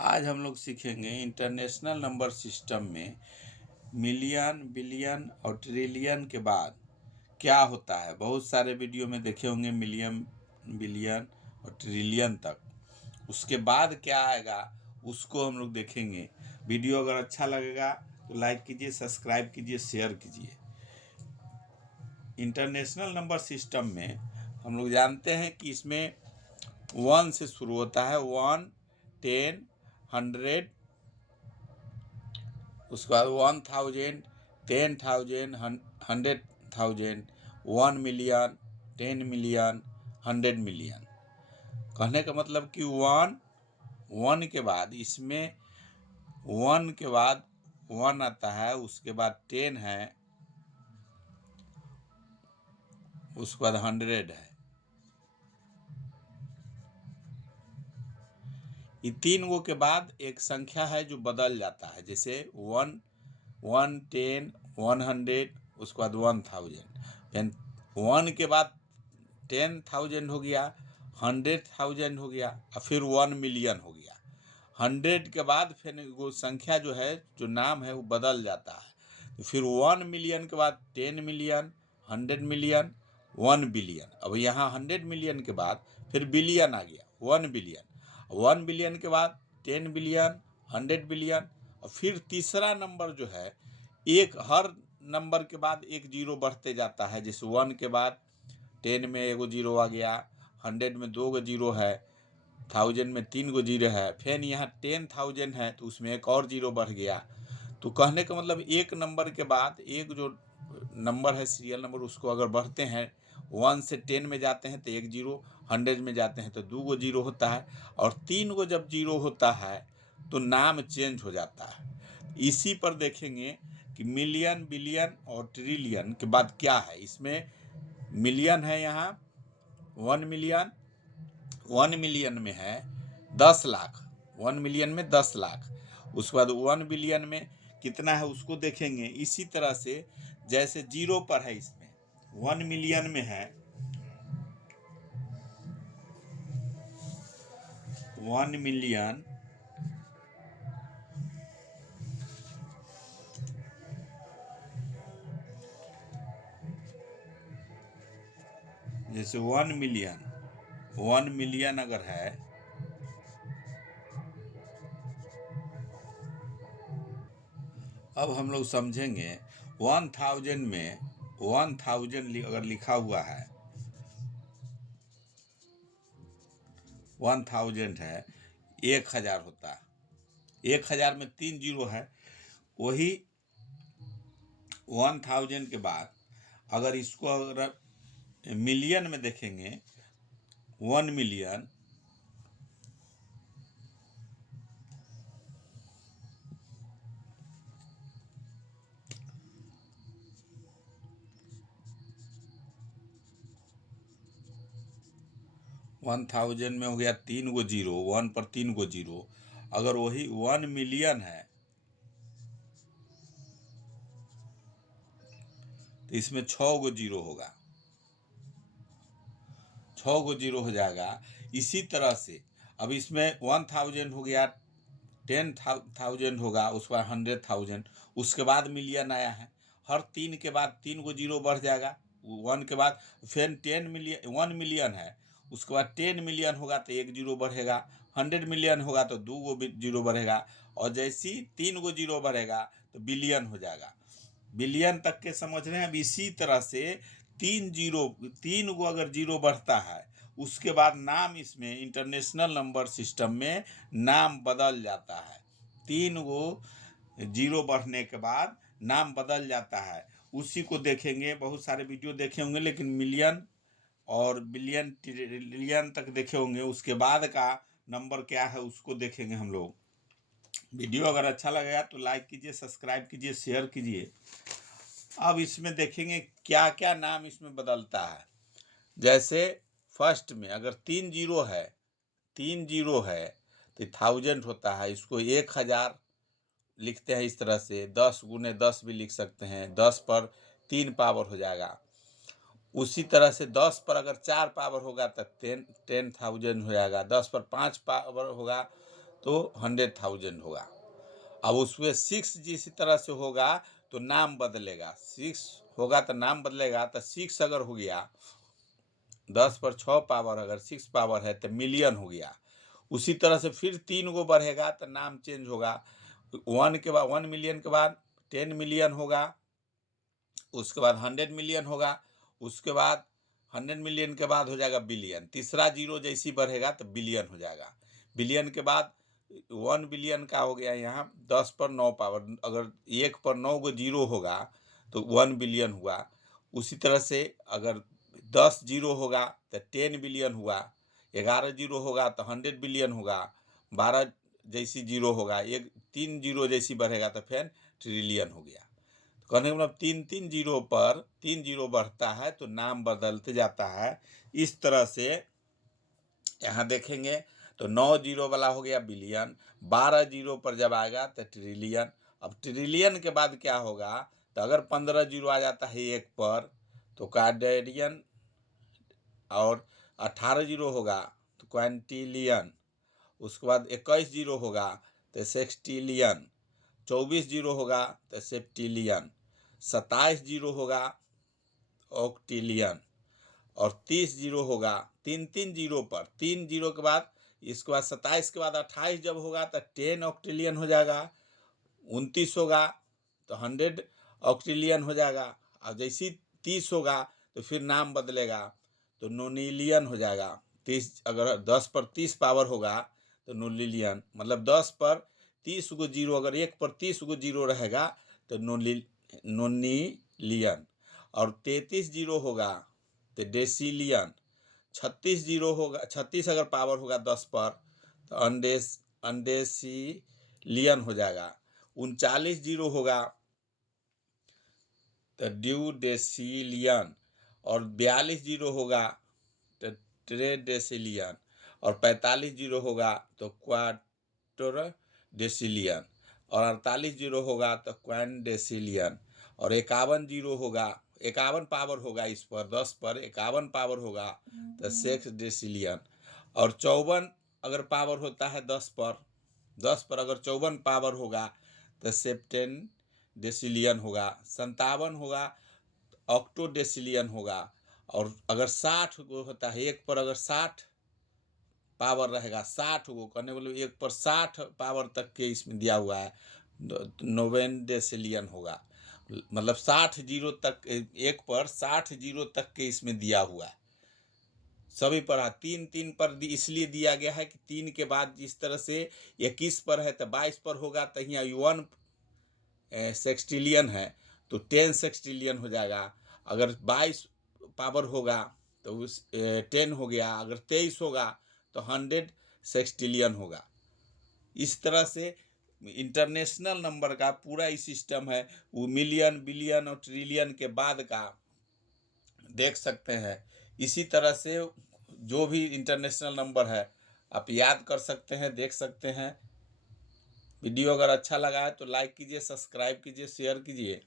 आज हम लोग सीखेंगे इंटरनेशनल नंबर सिस्टम में मिलियन, बिलियन और ट्रिलियन के बाद क्या होता है। बहुत सारे वीडियो में देखे होंगे मिलियन, बिलियन और ट्रिलियन तक। उसके बाद क्या आएगा उसको हम लोग देखेंगे। वीडियो अगर अच्छा लगेगा तो लाइक कीजिए, सब्सक्राइब कीजिए, शेयर कीजिए। इंटरनेशनल नंबर सिस्टम में हम लोग जानते हैं कि इसमें 1 से शुरू होता है। 1, 10, 100, उसके बाद 1000, 10,000, 100,000, 1 मिलियन, 10 मिलियन, 100 मिलियन। कहने का मतलब कि वन के बाद इसमें 1 के बाद 1 आता है, उसके बाद 10 है, उसके बाद 100 है। ये 3 गो के बाद एक संख्या है जो बदल जाता है, जैसे 1, 10, 100, उसके बाद 1000। फिर 1 के बाद 10,000 हो गया, 100,000 हो गया और फिर 1 मिलियन हो गया। 100 के बाद फिर वो संख्या जो है, जो नाम है, वो बदल जाता है। तो फिर 1 मिलियन के बाद 10 मिलियन, 100 मिलियन, 1 बिलियन। अब यहाँ 100 मिलियन के बाद फिर बिलियन आ गया, 1 बिलियन। 1 बिलियन के बाद 10 बिलियन, 100 बिलियन। और फिर तीसरा नंबर जो है, एक हर नंबर के बाद एक जीरो बढ़ते जाता है। जैसे 1 के बाद 10 में एगो जीरो आ गया, 100 में 2 गो जीरो है, 1000 में 3 गो जीरो है। फिर यहाँ 10,000 है तो उसमें एक और जीरो बढ़ गया। तो कहने का मतलब एक नंबर के बाद एक जो नंबर है, सीरियल नंबर, उसको अगर बढ़ते हैं 1 से 10 में जाते हैं तो एक जीरो, 100 में जाते हैं तो 2 गो जीरो होता है, और 3 गो जब जीरो होता है तो नाम चेंज हो जाता है। इसी पर देखेंगे कि मिलियन, बिलियन और ट्रिलियन के बाद क्या है। इसमें मिलियन है, यहाँ 1 मिलियन। 1 मिलियन में है 10 लाख, 1 मिलियन में 10 लाख। उसके बाद 1 बिलियन में कितना है उसको देखेंगे। इसी तरह से जैसे जीरो पर है, इसमें 1 मिलियन में है 1 मिलियन, जैसे 1 मिलियन, 1 मिलियन अगर है, अब हम लोग समझेंगे 1000 में 1000 अगर लिखा हुआ है, 1000 है, 1000 होता है। 1000 में 3 जीरो है। वही 1000 के बाद अगर इसको अगर मिलियन में देखेंगे, 1 मिलियन, 1000 में हो गया 3 गो जीरो, 1 पर 3 गो जीरो। अगर वही 1 मिलियन है तो इसमें 6 गो जीरो होगा, 6 गो जीरो हो जाएगा। इसी तरह से अब इसमें 1000 हो गया, 10,000 होगा, उसके बाद 100,000, उसके बाद मिलियन आया है। हर 3 के बाद 3 गो जीरो बढ़ जाएगा। 1 के बाद फिर 10 मिलियन, 1 मिलियन है, उसके बाद 10 मिलियन होगा तो एक जीरो बढ़ेगा, 100 मिलियन होगा तो 2 गो जीरो बढ़ेगा, और जैसी 3 गो जीरो बढ़ेगा तो बिलियन हो जाएगा। बिलियन तक के समझ रहे हैं। अब इसी तरह से 3 गो अगर जीरो बढ़ता है, उसके बाद नाम, इसमें इंटरनेशनल नंबर सिस्टम में नाम बदल जाता है। 3 गो जीरो बढ़ने के बाद नाम बदल जाता है। उसी को देखेंगे। बहुत सारे वीडियो देखे होंगे, लेकिन मिलियन और बिलियन, ट्रिलियन तक देखे होंगे। उसके बाद का नंबर क्या है उसको देखेंगे हम लोग। वीडियो अगर अच्छा लगेगा तो लाइक कीजिए, सब्सक्राइब कीजिए, शेयर कीजिए। अब इसमें देखेंगे क्या क्या नाम इसमें बदलता है। जैसे फर्स्ट में अगर 3 जीरो है, 3 जीरो है तो 1000 होता है। इसको 1000 लिखते हैं इस तरह से। 10 गुने 10 भी लिख सकते हैं। 10 पर 3 पावर हो जाएगा। उसी तरह से 10 पर अगर 4 पावर होगा तो 10,000 हो जाएगा। 10 पर 5 पावर होगा तो 100,000 होगा। अब उसमें 6 जिस तरह से होगा तो नाम बदलेगा, 6 होगा तो नाम बदलेगा। तो 6 अगर हो गया, 10 पर 6 पावर अगर 6 पावर है तो मिलियन हो गया। उसी तरह से फिर 3 गो बढ़ेगा तो नाम चेंज होगा। 1 के बाद 1 मिलियन के बाद 10 मिलियन होगा, उसके बाद 100 मिलियन होगा, उसके बाद 100 मिलियन के बाद हो जाएगा बिलियन। तीसरा जीरो जैसी बढ़ेगा तो बिलियन हो जाएगा। बिलियन के बाद 1 बिलियन का हो गया यहाँ 10 पर 9 पावर, अगर 1 पर 9 गो जीरो होगा तो 1 बिलियन हुआ। उसी तरह से अगर 10 जीरो होगा तो 10 बिलियन हुआ, 11 जीरो होगा तो 100 बिलियन होगा, 12 जैसी जीरो होगा, 3 जीरो जैसी बढ़ेगा तो फिर ट्रिलियन हो गया। कहने का मतलब 3 जीरो पर 3 जीरो बढ़ता है तो नाम बदलते जाता है। इस तरह से यहाँ देखेंगे तो 9 जीरो वाला हो गया बिलियन, 12 जीरो पर जब आएगा तो ट्रिलियन। अब ट्रिलियन के बाद क्या होगा, तो अगर 15 जीरो आ जाता है एक पर तो क्वाड्रेलियन, और 18 जीरो होगा तो क्वांटिलियन, उसके बाद 21 जीरो होगा तो सेक्सटिलियन, 24 जीरो होगा तो सेप्टिलियन, 27 जीरो होगा ऑक्टिलियन, और 30 जीरो होगा। 3 जीरो पर 3 जीरो के बाद, इसके बाद 27 के बाद 28 जब होगा तो 10 ऑक्टिलियन हो जाएगा। 29 होगा तो 100 ऑक्टिलियन हो जाएगा। और जैसी 30 होगा तो फिर नाम बदलेगा तो नोनिलियन हो जाएगा। 30 अगर 10 पर 30 पावर होगा तो नोनिलियन, मतलब 10 पर 30 गो जीरो, अगर 1 पर 30 गो जीरो रहेगा तो नोनिलियन। और 33 जीरो होगा तो डेसिलियन। 36 जीरो होगा, 36 अगर पावर होगा 10 पर तो अंडेसिलियन हो जाएगा। 39 जीरो होगा तो ड्यूडेसिलियन, और 42 जीरो होगा तो ट्रेडेसिलियन, और 45 जीरो होगा तो क्वार्टर डेसिलियन, और 48 जीरो होगा तो क्वांडेसिलियन, और 51 जीरो होगा, 51 पावर होगा इस पर 10 पर 51 पावर होगा तो सेक्स डेसिलियन, और 54 अगर पावर होता है 10 पर अगर 54 पावर होगा तो सेप्टेन डेसिलियन होगा। 57 होगा ऑक्टो डेसिलियन होगा। और अगर 60 गो होता है, 1 पर अगर 60 पावर रहेगा, 60 गो करने बोले 1 पर 60 पावर तक के इसमें दिया हुआ है, नोवेन डेसिलियन होगा। मतलब 60 जीरो तक, 1 पर 60 जीरो तक के इसमें दिया हुआ है। सभी पर 3 पर इसलिए दिया गया है कि 3 के बाद जिस तरह से 21 पर है तो 22 पर होगा तो यहाँ 1 सेक्सटिलियन है तो 10 सेक्सटिलियन हो जाएगा। अगर 22 पावर होगा तो उस 10 हो गया, अगर 23 होगा तो 100 सेक्सटिलियन होगा। इस तरह से इंटरनेशनल नंबर का पूरा ही सिस्टम है, वो मिलियन बिलियन और ट्रिलियन के बाद का देख सकते हैं। इसी तरह से जो भी इंटरनेशनल नंबर है आप याद कर सकते हैं, देख सकते हैं। वीडियो अगर अच्छा लगा है तो लाइक कीजिए, सब्सक्राइब कीजिए, शेयर कीजिए।